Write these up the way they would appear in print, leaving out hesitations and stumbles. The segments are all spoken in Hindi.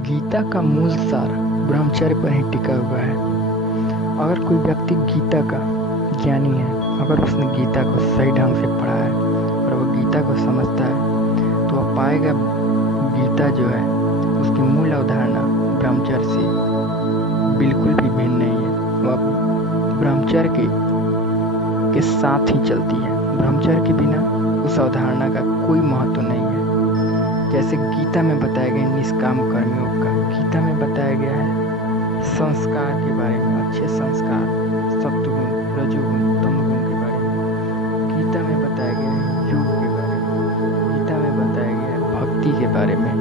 गीता का मूल सार ब्रह्मचर्य पर ही टिका हुआ है। अगर कोई व्यक्ति गीता का ज्ञानी है, अगर उसने गीता को सही ढंग से पढ़ा है और वो गीता को समझता है, तो वह पाएगा गीता जो है उसकी मूल अवधारणा ब्रह्मचर्य से बिल्कुल भी भिन्न नहीं है। वह ब्रह्मचर्य के साथ ही चलती है। ब्रह्मचर्य के बिना उस अवधारणा का कोई महत्व नहीं है। जैसे गीता में बताया गया निष्काम कर्मयोग का, गीता में बताया गया है संस्कार के बारे में, अच्छे संस्कार, सत्वगुण, रजोगुण, तमोगुण के बारे में। गीता में बताया गया है योग के बारे में, गीता में बताया गया है भक्ति के बारे में,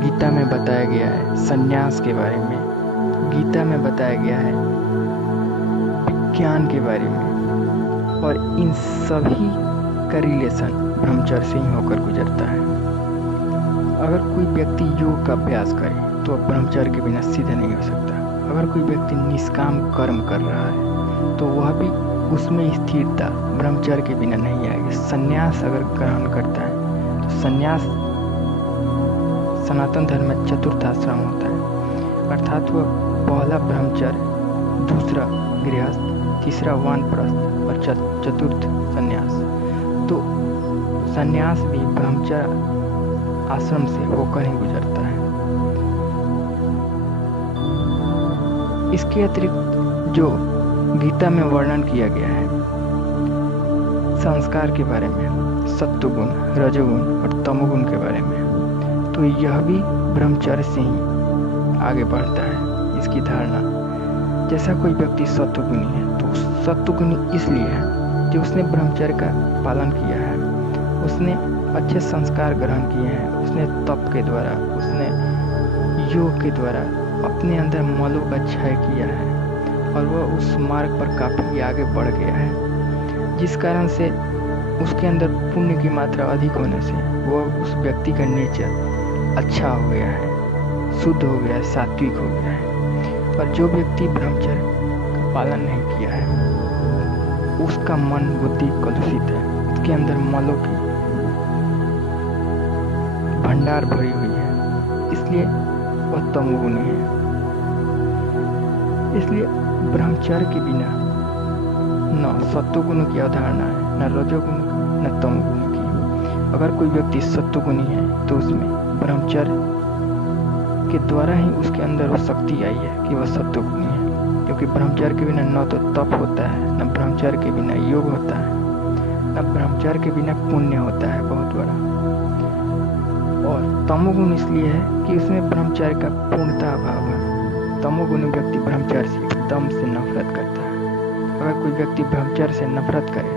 गीता में बताया गया है संन्यास के बारे में, गीता में बताया गया है विज्ञान के बारे में। और इन सभी का रिलेशन ब्रह्मचर्य से ही होकर गुजरता है। अगर कोई व्यक्ति योग का अभ्यास करे तो ब्रह्मचर्य के बिना सिद्ध नहीं हो सकता। अगर कोई व्यक्ति निष्काम कर्म कर रहा है तो वह भी उसमें स्थिरता ब्रह्मचर्य के बिना नहीं आएगी। संन्यास अगर ग्रहण करता है तो संन्यास सनातन धर्म में चतुर्थ आश्रम होता है, अर्थात वह पहला ब्रह्मचर्य, दूसरा गृहस्थ, तीसरा वानप्रस्थ और चतुर्थ संन्यास। तो संन्यास भी ब्रह्मचर्य आश्रम से होकर ही गुजरता है। इसके अतिरिक्त जो गीता में वर्णन किया गया है संस्कार के बारे में, सत्वगुण, रजोगुण और तमोगुण के बारे में, तो यह भी ब्रह्मचर्य से ही आगे बढ़ता है। इसकी धारणा, जैसा कोई व्यक्ति सत्वगुणी है तो सत्वगुणी इसलिए है कि उसने ब्रह्मचर्य का पालन किया है, उसने अच्छे संस्कार ग्रहण किए हैं, उसने तप के द्वारा, उसने योग के द्वारा अपने अंदर मलों का क्षय किया है और वह उस मार्ग पर काफ़ी आगे बढ़ गया है, जिस कारण से उसके अंदर पुण्य की मात्रा अधिक होने से वह उस व्यक्ति का नेचर अच्छा हो गया है, शुद्ध हो गया है, सात्विक हो गया है। और जो व्यक्ति ब्रह्मचर्य का पालन नहीं किया है उसका मन बुद्धि कलुषित है, उसके अंदर मलों की भंडार भरी हुई है, इसलिए वह तमोगुणी है। इसलिए ब्रह्मचर्य के बिना न सत्वगुण की अवधारणा है, न रजोगुण की, न तमोगुण की। अगर कोई व्यक्ति सत्वगुणी है तो उसमें ब्रह्मचर्य के द्वारा ही उसके अंदर वो शक्ति आई है कि वह सत्वगुणी है, क्योंकि ब्रह्मचर्य के बिना न तो तप होता है, न ब्रह्मचर्य के बिना योग होता है, न ब्रह्मचर्य के बिना पुण्य होता है बहुत बड़ा। और तमोगुण इसलिए है कि उसमें ब्रह्मचर्य का पूर्णता अभाव है। तमोगुणी व्यक्ति ब्रह्मचर्य से एकदम से नफरत करता है। अगर कोई व्यक्ति ब्रह्मचर्य से नफरत करे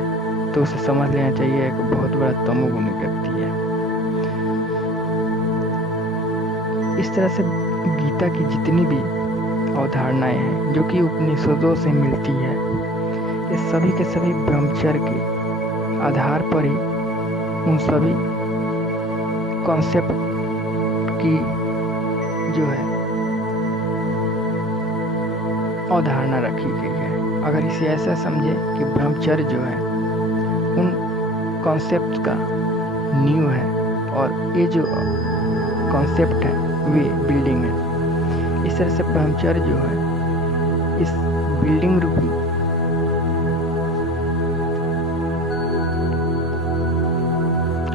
तो उसे समझ लेना चाहिए एक बहुत बड़ा तमोगुणी व्यक्ति है। इस तरह से गीता की जितनी भी अवधारणाएं हैं जो कि उपनिषदों से मिलती है, ये सभी के सभी ब्रह्मचर्य के आधार पर ही उन सभी कॉन्सेप्ट की जो है अवधारणा रखी गई है। अगर इसे ऐसा समझे कि ब्रह्मचर्य जो है उन कॉन्सेप्ट का नींव है और ये जो कॉन्सेप्ट है वे बिल्डिंग है। इस तरह से ब्रह्मचर्य जो है इस बिल्डिंग रूपी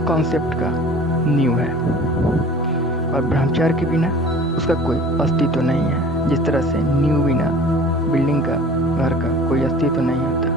कॉन्सेप्ट का नींव है और ब्रह्मचर्य के बिना उसका कोई अस्तित्व नहीं है। जिस तरह से नींव बिना बिल्डिंग का, घर का कोई अस्तित्व नहीं होता।